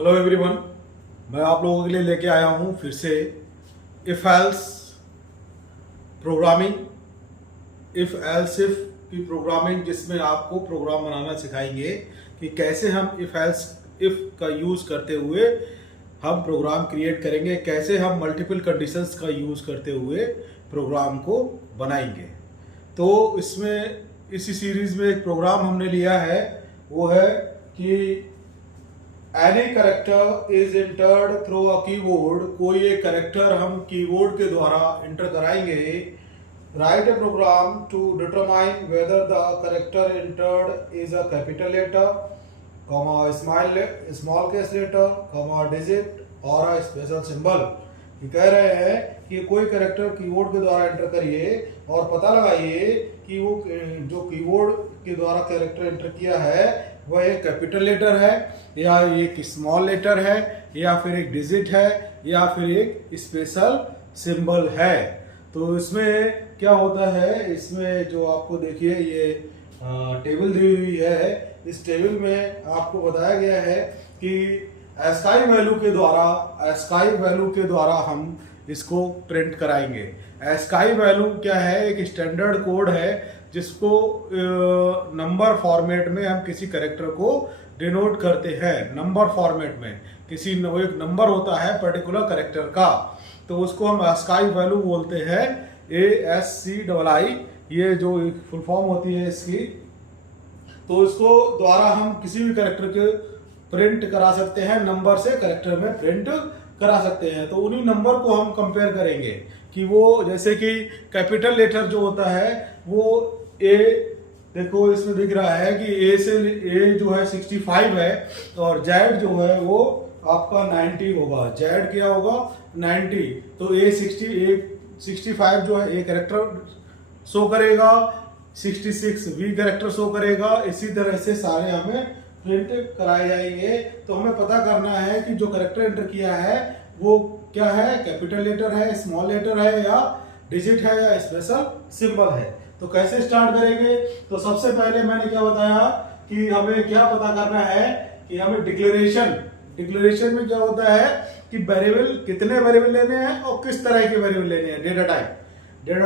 Hello everyone, मैं आप लोगों के लिए लेके आया हूँ फिर से if else programming. If else if की प्रोग्रामिंग, जिसमें आपको प्रोग्राम बनाना सिखाएंगे कि कैसे हम इफ एल्स इफ का यूज़ करते हुए हम प्रोग्राम क्रिएट करेंगे, कैसे हम मल्टीपल कंडीशंस का यूज़ करते हुए प्रोग्राम को बनाएंगे। तो इसमें इसी सीरीज़ में एक प्रोग्राम हमने लिया है, वो है कि any character is entered through a keyboard. कोई एक करेक्टर हम कीबोर्ड के द्वारा इंटर कराएंगे। Write a program to determine whether the character entered is a capital letter, small case letter, digit और अ स्पेशल सिंबल। ये कह रहे हैं कि कोई करेक्टर कीबोर्ड के द्वारा एंटर करिए और पता लगाइए कि वो जो कीबोर्ड के द्वारा कैरेक्टर एंटर किया है वह एक कैपिटल लेटर है या एक स्मॉल लेटर है या फिर एक डिजिट है या फिर एक स्पेशल सिंबल है। तो इसमें क्या होता है, इसमें जो आपको देखिए ये टेबल दी हुई है। इस टेबल में आपको बताया गया है कि एस्काई वैल्यू के द्वारा हम इसको प्रिंट कराएंगे। एस्काई वैल्यू क्या है? एक स्टैंडर्ड कोड है जिसको नंबर फॉर्मेट में हम किसी कैरेक्टर को डिनोट करते हैं। नंबर फॉर्मेट में किसी एक नंबर होता है पर्टिकुलर कैरेक्टर का, तो उसको हम एस्काई वैल्यू बोलते हैं। ASCII ये जो फुल फॉर्म होती है इसकी। तो इसको द्वारा हम किसी भी कैरेक्टर के प्रिंट करा सकते हैं, नंबर से कैरेक्टर में प्रिंट करा सकते हैं। तो उन्हीं नंबर को हम कंपेयर करेंगे कि वो, जैसे कि कैपिटल लेटर जो होता है वो ए, देखो इसमें दिख रहा है कि ए जो है 65 है और जेड जो है वो आपका 90 होगा। जेड क्या होगा? 90। तो A65 जो है ए कैरेक्टर शो करेगा, 66 बी कैरेक्टर शो करेगा। इसी तरह से सारे हमें प्रिंट कराए जाएंगे। तो हमें पता करना है कि जो कैरेक्टर एंटर किया है वो क्या है, कैपिटल लेटर है, स्मॉल लेटर है या डिजिट है या स्पेशल सिंबल है। तो कैसे स्टार्ट करेंगे? तो सबसे पहले मैंने क्या बताया कि हमें क्या पता करना है कि हमें डिक्लेरेशन में क्या होता है कि वेरिएबल, कितने वेरिएबल लेने हैं और किस तरह के वेरिएबल लेने हैं। Data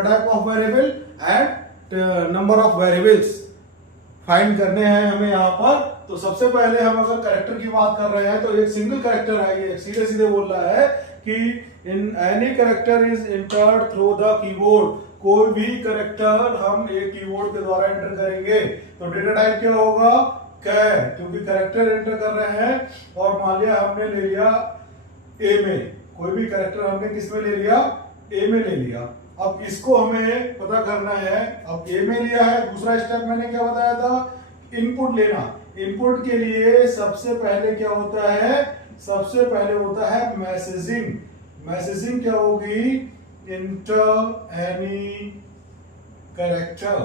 type of variable and number of variables find करने हैं हमें यहाँ पर। तो सबसे पहले हम अगर कैरेक्टर की बात कर रहे हैं तो एक सिंगल कैरेक्टर है, ये सीधे सीधे बोल रहा है कि in any character is entered through the keyboard. कोई भी कैरेक्टर हम एक कीबोर्ड के द्वारा एंटर करेंगे। तो डेटा टाइप क्या होगा? कैर, क्योंकि कैरेक्टर एंटर कर रहे हैं। और मान लिया हमने ले लिया ए में, कोई भी कैरेक्टर हमने किस में ले लिया? ए में ले लिया। अब इसको हमें पता करना है। अब ए में लिया है, दूसरा स्टेप मैंने क्या बताया था? इनपुट लेना। इनपुट के लिए सबसे पहले क्या होता है? सबसे पहले होता है मैसेजिंग। मैसेजिंग क्या होगी? इंटर एनी कैरेक्टर,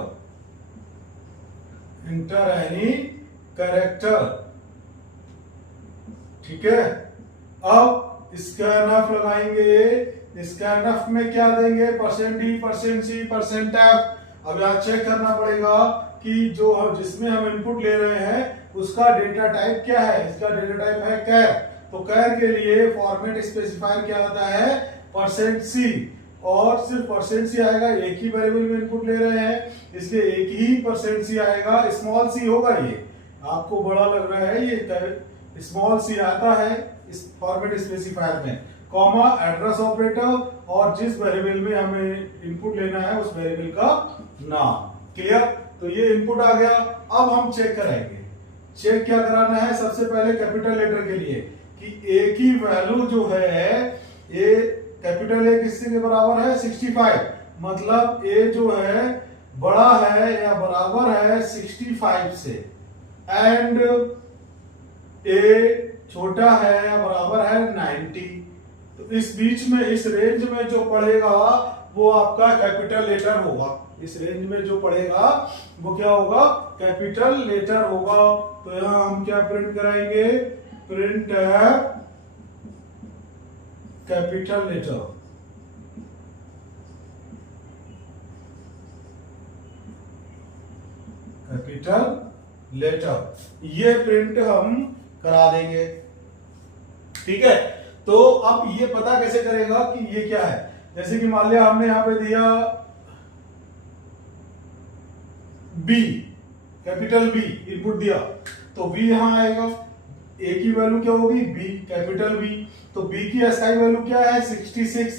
ठीक है। अब स्कैनफ लगाएंगे। स्कैनफ में क्या देंगे? %D, %C, %F। अब यहाँ चेक करना पड़ेगा कि जो जिसमें हम इनपुट ले रहे हैं उसका डेटा टाइप क्या है। इसका डेटा टाइप है कैर। तो कैर के लिए फॉर्मेट स्पेसिफायर क्या होता है? %C। और सिर्फ %C आएगा, एक ही वेरिएबल में इनपुट ले रहे हैं इसलिए एक ही %C आएगा। स्मॉल सी होगा, ये आपको बड़ा लग रहा है, ये स्मॉल सी आता है इस फॉर्मेट स्पेसिफायर में। कॉमा, एड्रेस ऑपरेटर और जिस वेरिएबल में हमें इनपुट लेना है उस वेरिएबल का नाम। क्लियर? तो ये इनपुट आ गया। अब हम चेक कराएंगे। चेक क्या कराना है? सबसे पहले कैपिटल लेटर के लिए कि ए की वैल्यू जो है, ए कैपिटल ए किससे के बराबर है? 65। मतलब ए जो है बड़ा है या बराबर है 65 से, एंड ए छोटा है या बराबर है 90। तो इस बीच में, इस रेंज में जो पड़ेगा वो आपका कैपिटल लेटर होगा। इस रेंज में जो पड़ेगा वो क्या होगा? कैपिटल लेटर होगा। तो यहां हम क्या प्रिंट कराएंगे? प्रिंट है कैपिटल लेटर। कैपिटल लेटर ये प्रिंट हम करा देंगे। ठीक है, तो अब ये पता कैसे करेगा कि ये क्या है। जैसे कि मान लिया हमने यहां पे दिया बी, कैपिटल बी इनपुट दिया, तो बी यहां आएगा, ए की वैल्यू क्या होगी बी, कैपिटल बी, तो बी की एसआई वैल्यू क्या है 66,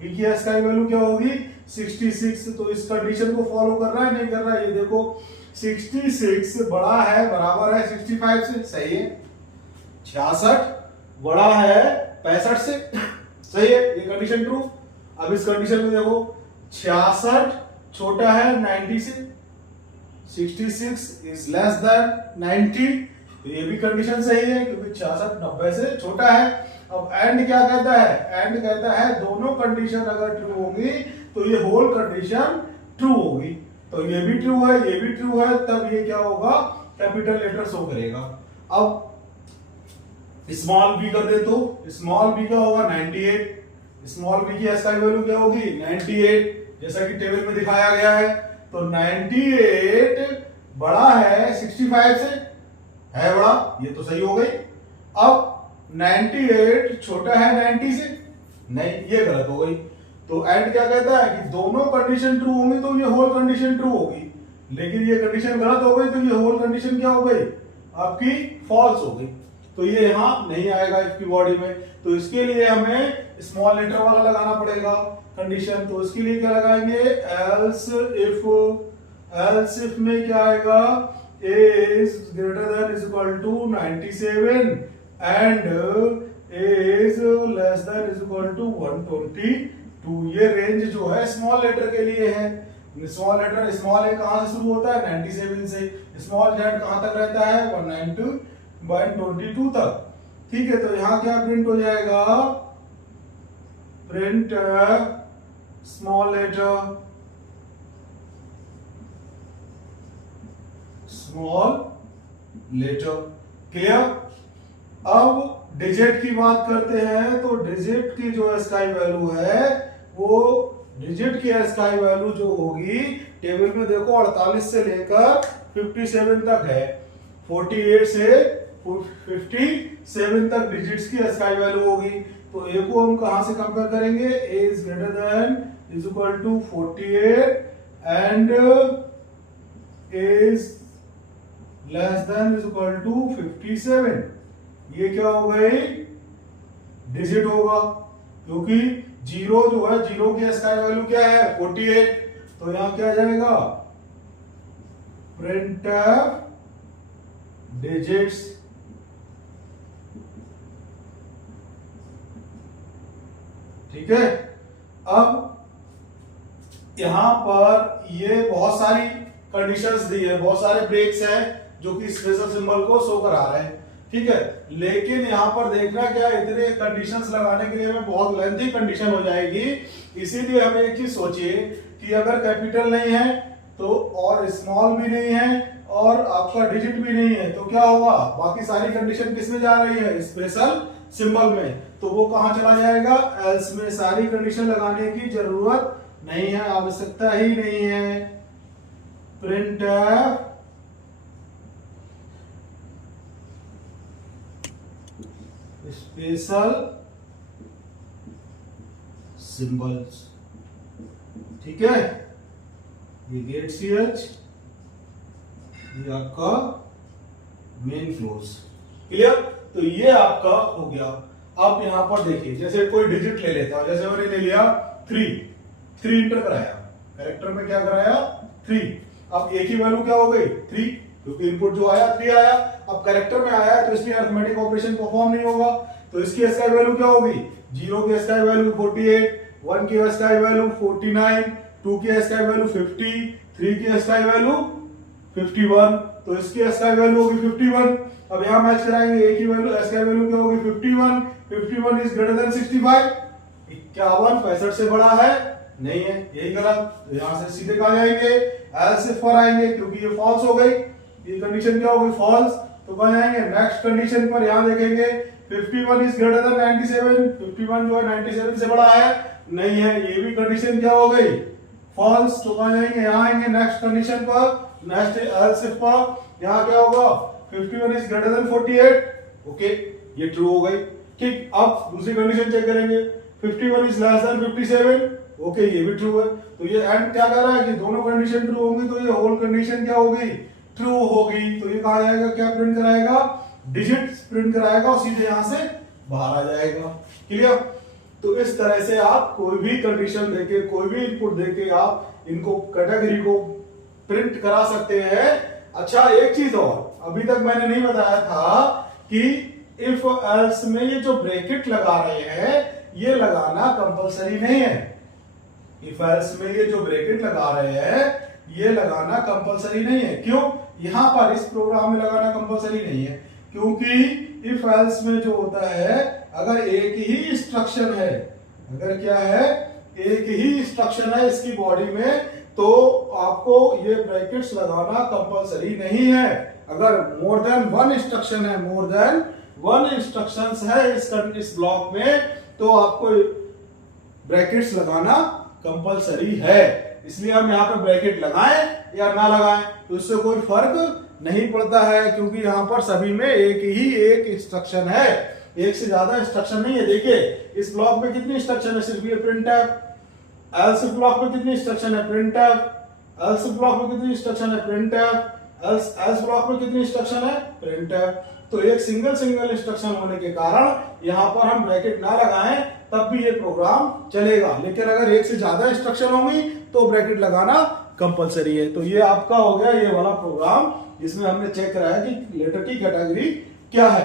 बी की एसआई वैल्यू क्या होगी 66। तो इस कंडीशन को फॉलो कर रहा है नहीं कर रहा है, ये देखो 66 बड़ा है बराबर है 65 से, सही है। 66 बड़ा है 65 से, सही है, ये कंडीशन ट्रू। अब इस कंडीशन में देखो 66 छोटा है 90 से, 66 इज लेस देन 90, तो ये भी कंडीशन सही है क्योंकि 66 90 से छोटा है। अब एंड क्या कहता है, एंड कहता है दोनों कंडीशन अगर ट्रू होंगी तो ये होल कंडीशन ट्रू होगी, तो ये भी ट्रू है ये भी ट्रू है, तब ये क्या होगा कैपिटल लेटर शो करेगा। अब स्मॉल बी कर दे तो स्मॉल बी का होगा 98, स्मॉल बी की एसआई वैल्यू क्या होगी 98, जैसा कि टेबल में दिखाया गया है। तो 98 बड़ा है 65 से, है बड़ा, ये तो सही हो गई। अब 98 छोटा है 90 से, नहीं ये गलत हो गई। तो एंड क्या कहता है कि दोनों कंडीशन ट्रू होंगी तो ये होल कंडीशन ट्रू होगी, लेकिन ये कंडीशन गलत हो गई तो ये होल कंडीशन क्या हो गई आपकी फॉल्स हो गई, तो ये यहां नहीं आएगा इसकी बॉडी में। तो इसके लिए हमें स्मॉल लेटर वाला लगाना पड़ेगा कंडीशन, तो इसके लिए क्या लगाएंगे एल्स इफ में क्या आएगा a is greater than is equal to 97 and a is less than is equal to 122। ये रेंज जो है स्मॉल लेटर के लिए है। स्मॉल लेटर स्मॉल ए कहां से शुरू होता है 97 से, स्मॉल जेड कहां तक रहता है 192 तक, ठीक है। तो यहां क्या प्रिंट हो जाएगा, print small letter small letter, clear. अब डिजिट की बात करते हैं, तो डिजिट की जो एसआई वैल्यू है वो डिजिट की एसआई वैल्यू जो होगी टेबल में देखो 48 से लेकर 57 तक है, 48 से 57 तक डिजिट्स की एसआई वैल्यू होगी। तो ए को हम कहां से कंपेयर करेंगे, A is greater than is equal to 48 and A is less than is equal to 57। ये क्या हो गई डिजिट होगा, क्योंकि जीरो जो है जीरो की एसआई वैल्यू क्या है 48, तो यहां क्या जाएगा प्रिंट डिजिट्स, ठीक है। अब यहां पर ये बहुत सारी कंडीशंस दी है, बहुत सारे ब्रेक्स हैं जो कि स्पेशल सिंबल को शो करा रहे हैं, ठीक है। लेकिन यहां पर देखना क्या, इतने कंडीशंस लगाने के लिए हमें बहुत लेंथी कंडीशन हो जाएगी, इसीलिए हमें एक चीज सोचिए कि अगर कैपिटल नहीं है तो और स्मॉल भी नहीं है और आपका डिजिट भी नहीं है, तो क्या होगा बाकी सारी कंडीशन किस में जा रही है स्पेशल सिंबल में, तो वो कहां चला जाएगा एल्स में। सारी कंडीशन लगाने की जरूरत नहीं है, आवश्यकता ही नहीं है। प्रिंट स्पेशल सिंबल्स, ठीक है। ये गेट सीएच, ये आपका मेन क्लोज, क्लियर। तो ये आपका हो गया। अब यहां पर देखिए जैसे कोई डिजिट ले लेता है, जैसे मैंने ले लिया 3 इंटर कराया, कैरेक्टर में क्या कराया 3, अब ए की वैल्यू क्या हो गई 3, क्योंकि इनपुट जो आया 3 आया। अब कैरेक्टर में आया है तो इसलिए अरिथमेटिक ऑपरेशन परफॉर्म नहीं होगा, तो इसकी एसआई वैल्यू क्या होगी, 0 की एसआई वैल्यू 48, 1 की एसआई वैल्यू 49, 2 की एसआई वैल्यू 50, 3 की एसआई वैल्यू 51, तो इसकी एसआई वैल्यू होगी 51। अब यहां मैच कराएंगे, ए की वैल्यू एसआई वैल्यू क्या होगी 51, 51 इज ग्रेटर देन 65, 51 65 से बड़ा है नहीं है, यही गलत। तो यहां से सीधे कहां जाएंगे एल्स इफ पर आएंगे, क्योंकि ये फॉल्स हो गई, ये कंडीशन क्या होगी फॉल्स, तो कहां जाएंगे नेक्स्ट कंडीशन पर। यहां देखेंगे 51 इज ग्रेटर देन 97, 51 जो है 97 से बड़ा है नहीं है, ये भी कंडीशन क्या हो गई फॉल्स, तो कहां जाएंगे यहां आएंगे नेक्स्ट कंडीशन पर, नेक्स्ट एल्स इफ पर। यहां क्या होगा 51 इज ग्रेटर देन 48, ओके ये ट्रू हो गई। ठीक, अब दूसरी कंडीशन चेक करेंगे, 51 इज लेस देन 57, ओके ये भी ट्रू है। तो ये एंड क्या कह रहा है कि दोनों कंडीशन ट्रू होंगी, तो ये होल कंडीशन क्या होगी, ट्रू होगी। तो ये कहा जाएगा, क्या प्रिंट कराएगा, डिजिट प्रिंट कराएगा और सीधे यहां से बाहर आ जाएगा। क्लियर। तो इस तरह से आप कोई भी कंडीशन देके, कोई भी इनपुट देके आप इनको कैटेगरी को प्रिंट करा सकते हैं। अच्छा एक चीज और अभी तक मैंने नहीं बताया था कि इफ एल्स में ये जो ब्रैकेट लगा रहे हैं ये लगाना कंपलसरी नहीं है। इफ एल्स में ये जो ब्रैकेट लगा रहे हैं ये लगाना कंपलसरी नहीं है। क्यों? यहां पर इस प्रोग्राम में लगाना कंपलसरी नहीं है क्योंकि इफ एल्स में जो होता है, अगर एक ही इंस्ट्रक्शन है, अगर क्या है, एक ही इंस्ट्रक्शन है इसकी बॉडी में, तो आपको ये ब्रैकेट्स लगाना कंपलसरी नहीं है। अगर मोर देन वन इंस्ट्रक्शन है, मोर देन वन इंस्ट्रक्शंस है इस ब्लॉक में, तो आपको ब्रैकेट्स लगाना कंपलसरी है। इसलिए हम यहाँ पे ब्रैकेट लगाएं या ना लगाएं तो इससे कोई फर्क नहीं पड़ता है, क्योंकि यहाँ पर सभी में एक ही एक इंस्ट्रक्शन है, एक से ज्यादा इंस्ट्रक्शन नहीं है। देखिए इस ब्लॉक में कितनी इंस्ट्रक्शन है, सिर्फ ये printf। एल्स ब्लॉक में कितनी इंस्ट्रक्शन है, printf। एल्स ब्लॉक में कितनी इंस्ट्रक्शन है, printf। एल्स ब्लॉक में कितनी इंस्ट्रक्शन है, printf। तो एक सिंगल इंस्ट्रक्शन होने के कारण यहाँ पर हम ब्रैकेट ना लगाएं तब भी ये प्रोग्राम चलेगा, लेकिन अगर एक से ज्यादा इंस्ट्रक्शन होंगी तो ब्रैकेट लगाना कंपलसरी है। तो ये आपका हो गया ये वाला प्रोग्राम जिसमें हमने चेक कराया कि लेटर की कैटेगरी क्या है।